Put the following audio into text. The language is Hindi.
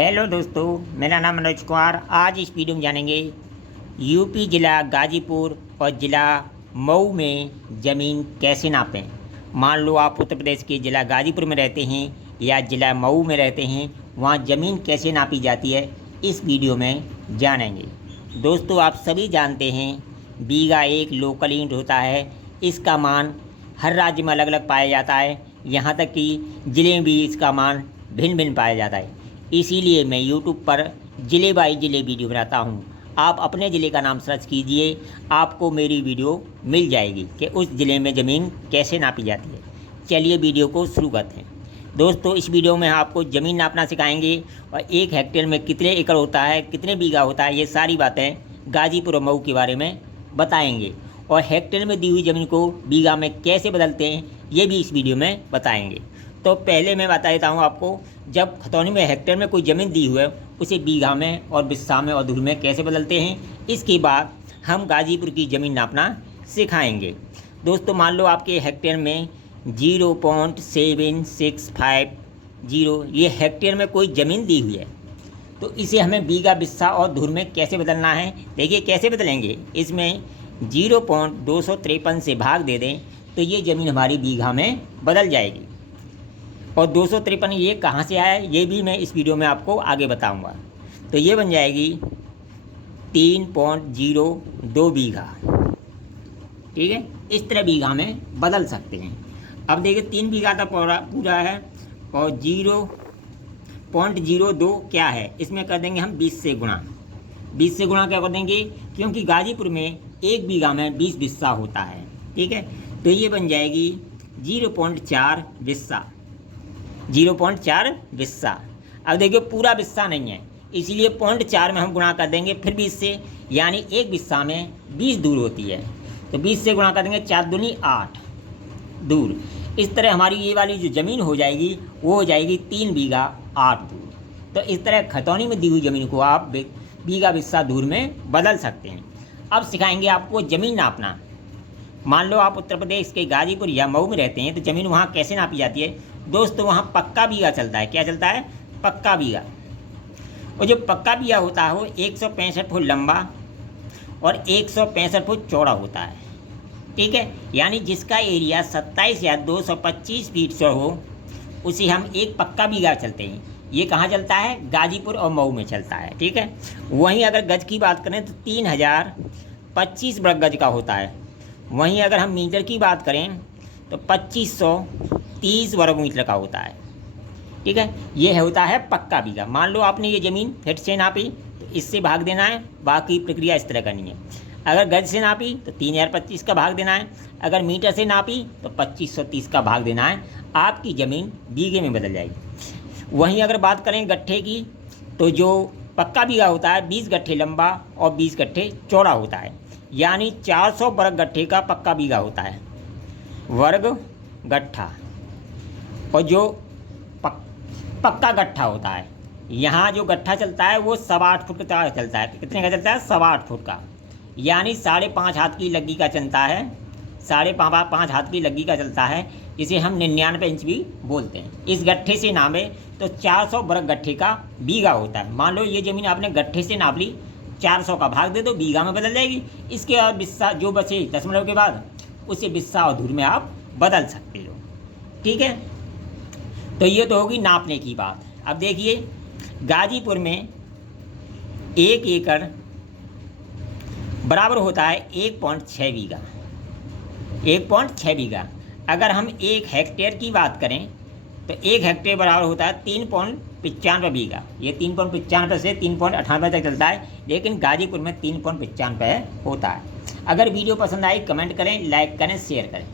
हेलो दोस्तों, मेरा नाम मनोज कुमार। आज इस वीडियो में जानेंगे यूपी ज़िला गाजीपुर और ज़िला मऊ में ज़मीन कैसे नापें। मान लो आप उत्तर प्रदेश के ज़िला गाजीपुर में रहते हैं या ज़िला मऊ में रहते हैं, वहाँ ज़मीन कैसे नापी जाती है इस वीडियो में जानेंगे। दोस्तों, आप सभी जानते हैं बीघा एक लोकल यूनिट होता है। इसका मान हर राज्य में अलग अलग पाया जाता है, यहाँ तक कि ज़िले में भी इसका मान भिन्न भिन्न पाया जाता है। इसीलिए मैं YouTube पर ज़िले बाई ज़िले वीडियो बनाता हूँ। आप अपने ज़िले का नाम सर्च कीजिए, आपको मेरी वीडियो मिल जाएगी कि उस ज़िले में ज़मीन कैसे नापी जाती है। चलिए वीडियो को शुरू करते हैं। दोस्तों, इस वीडियो में आपको ज़मीन नापना सिखाएंगे और 1 हेक्टेयर में कितने एकड़ होता है, कितने बीघा होता है, ये सारी बातें गाजीपुर और मऊ के बारे में बताएंगे। और हेक्टेयर में दी हुई ज़मीन को बीघा में कैसे बदलते हैं ये भी इस वीडियो में बताएंगे। तो पहले मैं बता देता हूँ आपको, जब खतौनी में हेक्टेयर में कोई ज़मीन दी हुई है उसे बीघा में और बिस्सा में और धूल में कैसे बदलते हैं। इसके बाद हम गाजीपुर की ज़मीन नापना सिखाएंगे। दोस्तों, मान लो आपके हेक्टेयर में 0.7650 ये हेक्टेयर में कोई ज़मीन दी हुई है, तो इसे हमें बीघा, बिस्सा और धूल में कैसे बदलना है। देखिए कैसे बदलेंगे। इसमें 0.253 से भाग दे दें तो ये ज़मीन हमारी बीघा में बदल जाएगी। और 253 ये कहाँ से आया ये भी मैं इस वीडियो में आपको आगे बताऊंगा। तो ये बन जाएगी 3.02 बीघा। ठीक है, इस तरह बीघा में बदल सकते हैं। अब देखिए 3 बीघा तो पूरा है और 0.02 क्या है, इसमें कर देंगे हम 20 से गुणा। 20 से गुणा क्या कर देंगे, क्योंकि गाजीपुर में 1 बीघा में 20 बिस्सा होता है। ठीक है, तो ये बन जाएगी 0.4 बिस्सा। 0.4 बिस्सा। अब देखिए पूरा बिस्सा नहीं है, इसीलिए 0.4 में हम गुणा कर देंगे फिर 20 से, यानी 1 बिस्सा में 20 दूर होती है। तो 20 से गुणा कर देंगे, 4 दूनी 8 दूर। इस तरह हमारी ये वाली जो ज़मीन हो जाएगी वो हो जाएगी 3 बीघा 8 दूर। तो इस तरह खतौनी में दी हुई ज़मीन को आप बीघा, बिस्सा, दूर में बदल सकते हैं। अब सिखाएंगे आपको ज़मीन नापना। मान लो आप उत्तर प्रदेश के गाजीपुर या मऊ में रहते हैं, तो ज़मीन वहाँ कैसे नापी जाती है। दोस्तों, वहाँ पक्का बीघा चलता है। क्या चलता है? पक्का बीघा। और जो पक्का बीघा होता है वो 165 फुट लंबा और 165 फुट चौड़ा होता है। ठीक है, यानी जिसका एरिया 27 या 225 फीट से हो उसे हम एक पक्का बीघा चलते हैं। ये कहाँ चलता है? गाजीपुर और मऊ में चलता है। ठीक है, वहीं अगर गज की बात करें तो 3025 वर्ग गज का होता है। वहीं अगर हम मीटर की बात करें तो 2530 वर्ग मीटर का होता है। ठीक है, ये होता है पक्का बीघा। मान लो आपने ये ज़मीन फिट से नापी तो इससे भाग देना है, बाकी प्रक्रिया इस तरह करनी है। अगर गज से नापी तो 3025 का भाग देना है, अगर मीटर से नापी तो 2530 का भाग देना है। आपकी ज़मीन बीघे में बदल जाएगी। वहीं अगर बात करें गट्ठे की, तो जो पक्का बीघा होता है 20 गट्ठे लंबा और 20 गट्ठे चौड़ा होता है, यानी 400 वर्ग गट्ठे का पक्का बीघा होता है, वर्ग गट्ठा। और जो पक्का गट्ठा होता है, यहाँ जो गट्ठा चलता है वो 8.25 फुट का चलता है। कितने का चलता है? 8.25 फुट का, यानी 5.5 हाथ की लग्गी का चलता है। 5.5 हाथ की लग्गी का चलता है, इसे हम 99 इंच भी बोलते हैं। इस गट्ठे से नापे तो 400 वर्ग गट्ठे का बीघा होता है। मान लो ये ज़मीन आपने गट्ठे से नाप ली, 400 का भाग दे दो, बीघा में बदल जाएगी। इसके बाद बिस्सा जो बचे दशमलव के बाद, उसे बिस्सा और धूर में आप बदल सकते हो। ठीक है, तो ये तो होगी नापने की बात। अब देखिए गाजीपुर में 1 एकड़ बराबर होता है 1.6 बीघा। 1.6 बीघा। अगर हम 1 हेक्टेयर की बात करें तो 1 हेक्टेयर बराबर होता है 3.95 बीघा। ये 3.95 से 3.98 तक चलता है, लेकिन गाजीपुर में 3.95 होता है। अगर वीडियो पसंद आई कमेंट करें, लाइक करें, शेयर करें।